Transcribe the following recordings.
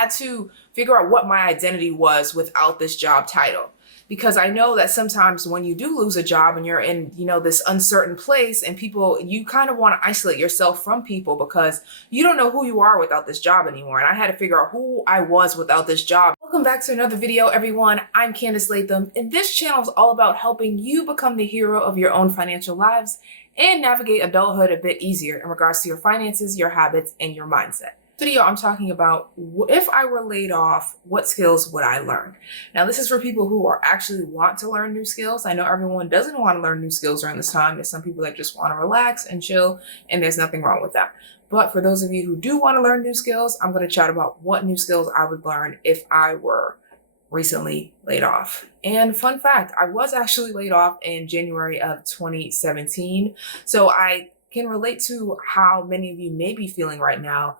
had to figure out what my identity was without this job title. Because I know that sometimes when you do lose a job and you're in, this uncertain place and people, you kind of want to isolate yourself from people because you don't know who you are without this job anymore. And I had to figure out who I was without this job. Welcome back to another video, everyone. I'm Candice Latham, and this channel is all about helping you become the hero of your own financial lives and navigate adulthood a bit easier in regards to your finances, your habits, and your mindset. Video I'm talking about, if I were laid off, what skills would I learn? Now, this is for people who are actually want to learn new skills. I know everyone doesn't want to learn new skills during this time. There's some people that just want to relax and chill, and there's nothing wrong with that. But for those of you who do want to learn new skills, I'm going to chat about what new skills I would learn if I were recently laid off. And fun fact, I was actually laid off in January of 2017. So I can relate to how many of you may be feeling right now.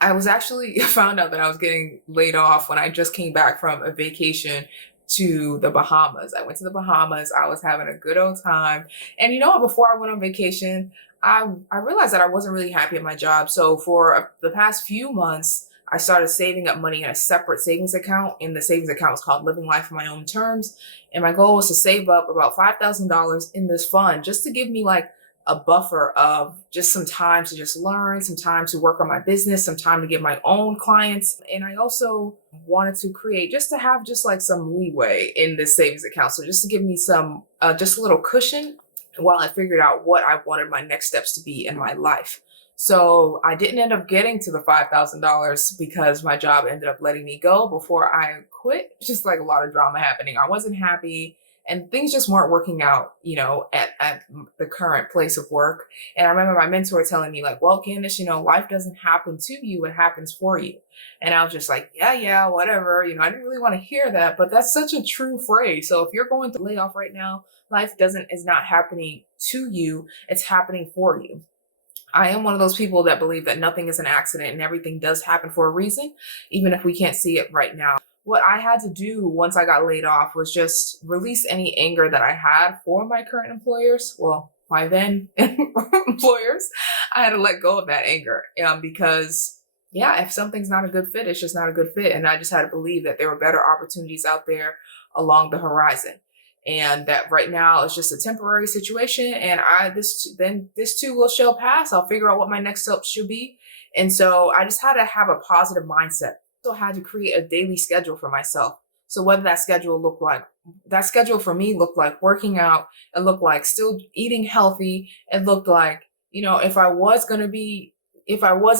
I was actually found out that I was getting laid off when I just came back from a vacation to the Bahamas. I went to the Bahamas. I was having a good old time. And you know what? Before I went on vacation, I realized that I wasn't really happy at my job. So for the past few months, I started saving up money in a separate savings account. And the savings account was called Living Life on My Own Terms. And my goal was to save up about $5,000 in this fund just to give me like a buffer of just some time to just learn, some time to work on my business, some time to get my own clients. And I also wanted to create just to have just like some leeway in this savings account. So just to give me some, just a little cushion while I figured out what I wanted my next steps to be in my life. So I didn't end up getting to the $5,000 because my job ended up letting me go before I quit. Just like a lot of drama happening. I wasn't happy. And things just weren't working out, at the current place of work. And I remember my mentor telling me like, well, Candice, life doesn't happen to you, it happens for you. And I was just like, yeah, whatever. I didn't really want to hear that, but that's such a true phrase. So if you're going through layoff right now, life is not happening to you, it's happening for you. I am one of those people that believe that nothing is an accident and everything does happen for a reason, even if we can't see it right now. What I had to do once I got laid off was just release any anger that I had for my current employers. Well, my then employers. I had to let go of that anger because, if something's not a good fit, it's just not a good fit. And I just had to believe that there were better opportunities out there along the horizon. And that right now it's just a temporary situation. And this too shall pass. I'll figure out what my next step should be. And so I just had to have a positive mindset. Had to create a daily schedule for myself. So whether that schedule for me looked like working out, it looked like still eating healthy, it looked like, if I was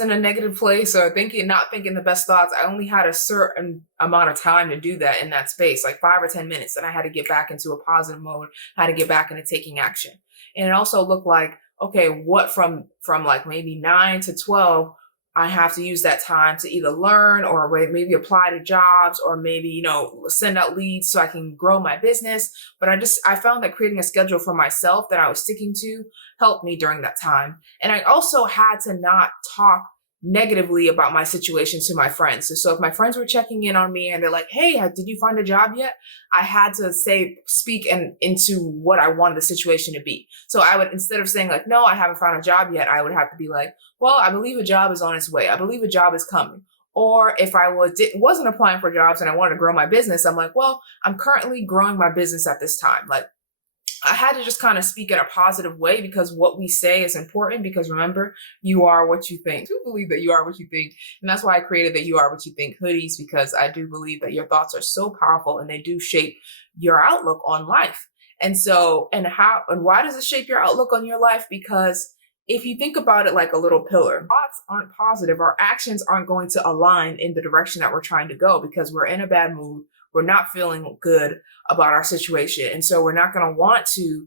in a negative place or not thinking the best thoughts, I only had a certain amount of time to do that in that space, like 5 or 10 minutes. And I had to get back into a positive mode, had to get back into taking action. And it also looked like, okay, what from like maybe 9 to 12, I have to use that time to either learn or maybe apply to jobs or maybe, send out leads so I can grow my business. But I found that creating a schedule for myself that I was sticking to helped me during that time. And I also had to not talk negatively about my situation to my friends. So if my friends were checking in on me and they're like, hey, did you find a job yet? I had to speak into what I wanted the situation to be. So I would, instead of saying like, no, I haven't found a job yet, I would have to be like, well, I believe a job is on its way. I believe a job is coming. Or if I wasn't applying for jobs and I wanted to grow my business, I'm like, well, I'm currently growing my business at this time. Like, I had to just kind of speak in a positive way because what we say is important because remember, you are what you think. I do believe that you are what you think. And that's why I created the You Are What You Think hoodies, because I do believe that your thoughts are so powerful and they do shape your outlook on life. And so, and why does it shape your outlook on your life? Because if you think about it like a little pillar, thoughts aren't positive, our actions aren't going to align in the direction that we're trying to go because we're in a bad mood. We're not feeling good about our situation. And so we're not going to want to,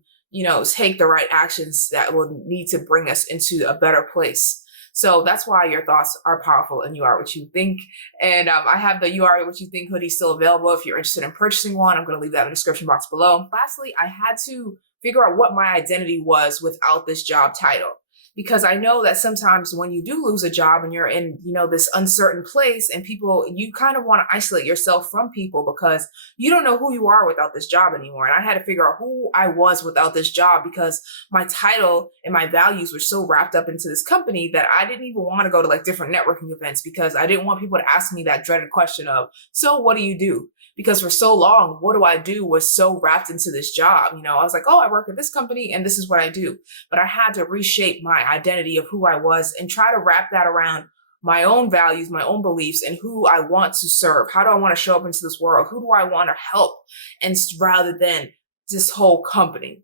take the right actions that will need to bring us into a better place. So that's why your thoughts are powerful and you are what you think. And I have the You Are What You Think hoodie still available. If you're interested in purchasing one, I'm going to leave that in the description box below. Lastly, I had to figure out what my identity was without this job title. because I know that sometimes when you do lose a job and you're in, this uncertain place and you kind of want to isolate yourself from people because you don't know who you are without this job anymore. And I had to figure out who I was without this job because my title and my values were so wrapped up into this company that I didn't even want to go to like different networking events because I didn't want people to ask me that dreaded question of, so what do you do? Because for so long, what do I do was so wrapped into this job. I was like, oh, I work at this company and this is what I do. But I had to reshape my identity of who I was and try to wrap that around my own values, my own beliefs, and who I want to serve. How do I want to show up into this world? Who do I want to help? And rather than this whole company.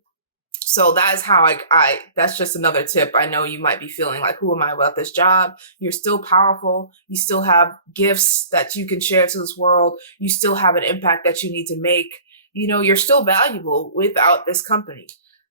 So that is how that's just another tip. I know you might be feeling like, who am I without this job? You're still powerful. You still have gifts that you can share to this world. You still have an impact that you need to make. You're still valuable without this company.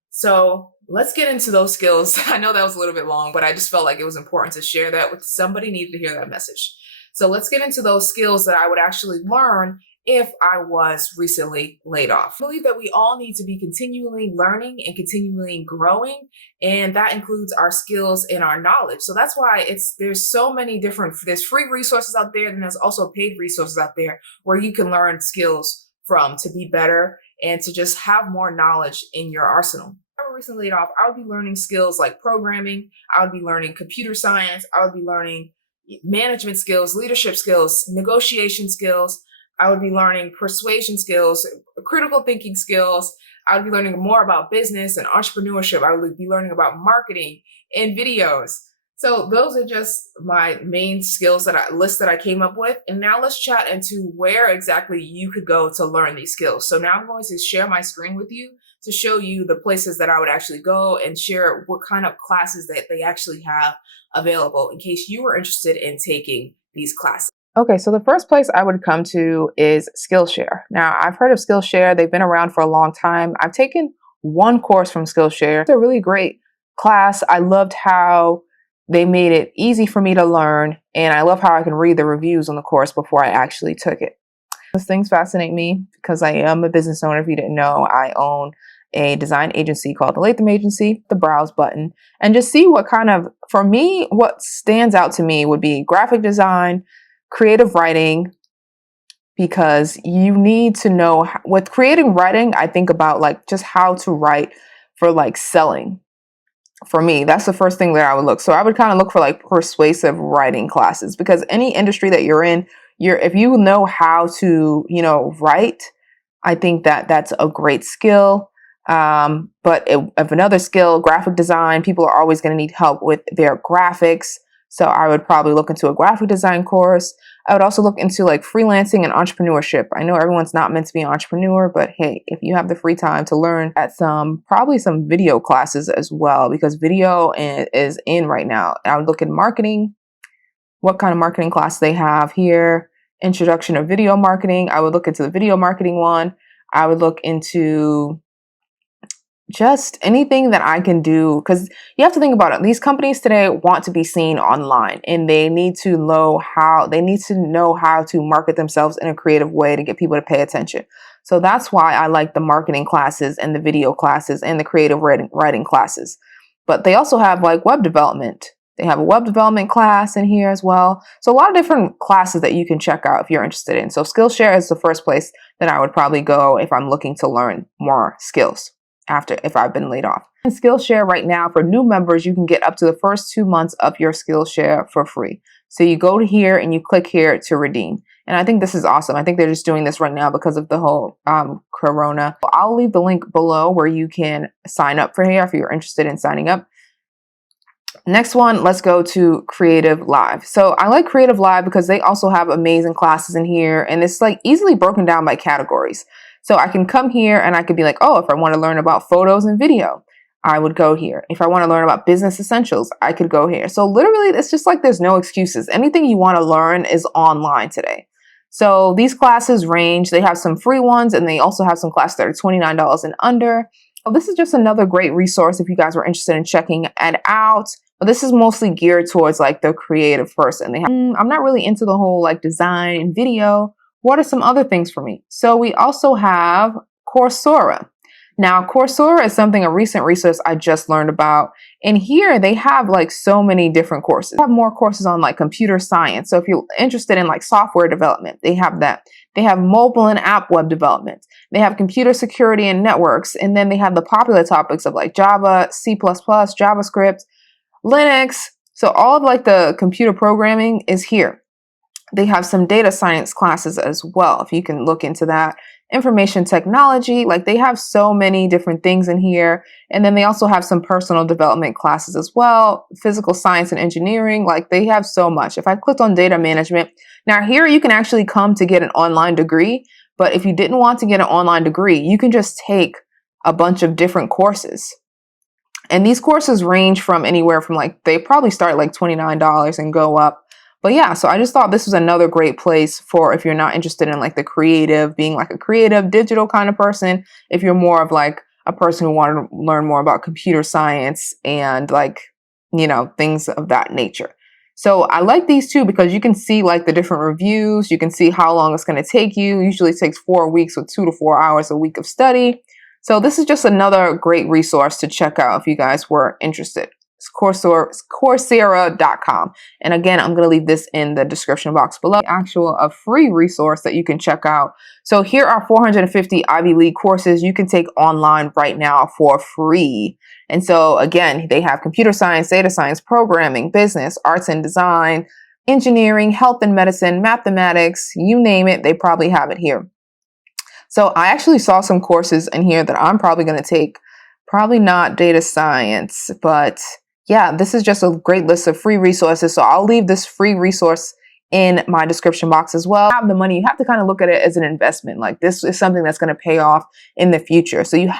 So let's get into those skills. I know that was a little bit long, but I just felt like it was important to share that with somebody needed to hear that message. So let's get into those skills that I would actually learn if I was recently laid off. I believe that we all need to be continually learning and continually growing, and that includes our skills and our knowledge. So that's why there's so many there's free resources out there, and there's also paid resources out there where you can learn skills from to be better and to just have more knowledge in your arsenal. If I were recently laid off, I would be learning skills like programming, I would be learning computer science, I would be learning management skills, leadership skills, negotiation skills. I would be learning persuasion skills, critical thinking skills. I would be learning more about business and entrepreneurship. I would be learning about marketing and videos. So those are just my main skills that I came up with. And now let's chat into where exactly you could go to learn these skills. So now I'm going to share my screen with you to show you the places that I would actually go and share what kind of classes that they actually have available in case you were interested in taking these classes. Okay, so the first place I would come to is Skillshare. Now, I've heard of Skillshare. They've been around for a long time. I've taken one course from Skillshare. It's a really great class. I loved how they made it easy for me to learn, and I love how I can read the reviews on the course before I actually took it. Those things fascinate me because I am a business owner. If you didn't know, I own a design agency called the Latham agency, the browse button, and just see for me, what stands out to me would be graphic design, creative writing, because you need to know with creative writing, I think about like just how to write for like selling. For me, that's the first thing that I would look. So I would kind of look for like persuasive writing classes, because any industry that you're in, if you know how to, write, I think that that's a great skill. But if another skill, graphic design, people are always going to need help with their graphics. So I would probably look into a graphic design course. I would also look into like freelancing and entrepreneurship. I know everyone's not meant to be an entrepreneur, but hey, if you have the free time to learn at probably some video classes as well, because video is in right now. I would look at marketing, what kind of marketing class they have here, introduction of video marketing. I would look into the video marketing one. I would look into just anything that I can do, because you have to think about it. These companies today want to be seen online, and they need to know how to market themselves in a creative way to get people to pay attention. So that's why I like the marketing classes and the video classes and the creative writing classes. But they also have like web development. They have a web development class in here as well. So a lot of different classes that you can check out if you're interested in. So Skillshare is the first place that I would probably go if I'm looking to learn more skills if I've been laid off. And Skillshare right now, for new members, you can get up to the first 2 months of your Skillshare for free. So you go to here and you click here to redeem. And I think this is awesome. I think they're just doing this right now because of the whole corona. I'll leave the link below where you can sign up for here if you're interested in signing up. Next one, let's go to Creative Live. So I like Creative Live because they also have amazing classes in here, and it's like easily broken down by categories. So I can come here and I could be like, oh, if I want to learn about photos and video, I would go here. If I want to learn about business essentials, I could go here. So literally, it's just like there's no excuses. Anything you want to learn is online today. So these classes range. They have some free ones, and they also have some classes that are $29 and under. So this is just another great resource if you guys were interested in checking it out. But this is mostly geared towards like the creative person. I'm not really into the whole like design and video. What are some other things for me? So we also have Coursera. Now, Coursera is a recent resource I just learned about. And here they have like so many different courses. They have more courses on like computer science. So if you're interested in like software development, they have that. They have mobile and app web development. They have computer security and networks. And then they have the popular topics of like Java, C++, JavaScript, Linux. So all of like the computer programming is here. They have some data science classes as well, if you can look into that. Information technology, like they have so many different things in here. And then they also have some personal development classes as well, physical science and engineering, like they have so much. If I clicked on data management, now here you can actually come to get an online degree, but if you didn't want to get an online degree, you can just take a bunch of different courses. And these courses range from anywhere from like, they probably start like $29 and go up. But yeah, so I just thought this was another great place for if you're not interested in like the creative, being like a creative digital kind of person, if you're more of like a person who wanted to learn more about computer science and like, you know, things of that nature. So I like these two because you can see like the different reviews. You can see how long it's going to take you. Usually it takes 4 weeks with 2 to 4 hours a week of study. So this is just another great resource to check out if you guys were interested. It's Coursera.com. And again, I'm going to leave this in the description box below. A free resource that you can check out. So here are 450 Ivy League courses you can take online right now for free. And so again, they have computer science, data science, programming, business, arts and design, engineering, health and medicine, mathematics, you name it, they probably have it here. So I actually saw some courses in here that I'm probably going to take. Probably not data science, but yeah, this is just a great list of free resources. So I'll leave this free resource in my description box as well. Have the money, you have to kind of look at it as an investment. Like this is something that's going to pay off in the future. So you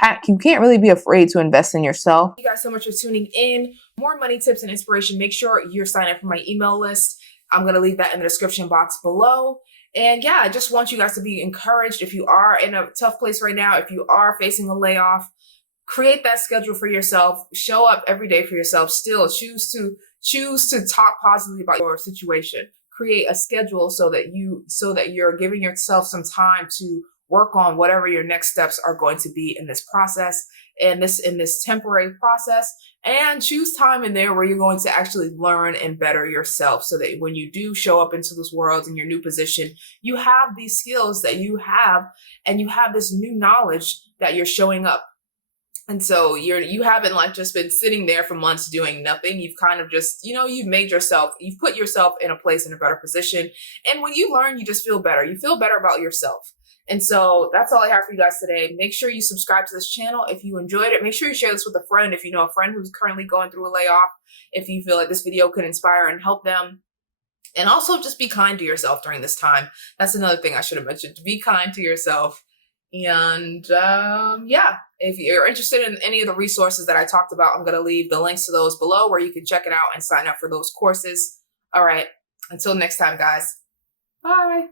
can't really be afraid to invest in yourself. Thank you guys so much for tuning in. More money tips and inspiration. Make sure you're signed up for my email list. I'm going to leave that in the description box below. And yeah, I just want you guys to be encouraged. If you are in a tough place right now, if you are facing a layoff, create that schedule for yourself. Show up every day for yourself. Still choose to talk positively about your situation. Create a schedule so that you're giving yourself some time to work on whatever your next steps are going to be in this process, in this temporary process, and choose time in there where you're going to actually learn and better yourself so that when you do show up into this world in your new position, you have these skills that you have and you have this new knowledge that you're showing up. And so you haven't like just been sitting there for months doing nothing. You've kind of just, you've put yourself in a place in a better position. And when you learn, you just feel better. You feel better about yourself. And so that's all I have for you guys today. Make sure you subscribe to this channel if you enjoyed it. Make sure you share this with a friend if you know a friend who's currently going through a layoff, if you feel like this video could inspire and help them. And also just be kind to yourself during this time. That's another thing I should have mentioned. Be kind to yourself. And yeah, if you're interested in any of the resources that I talked about, I'm going to leave the links to those below where you can check it out and sign up for those courses. All right. Until next time, guys. Bye.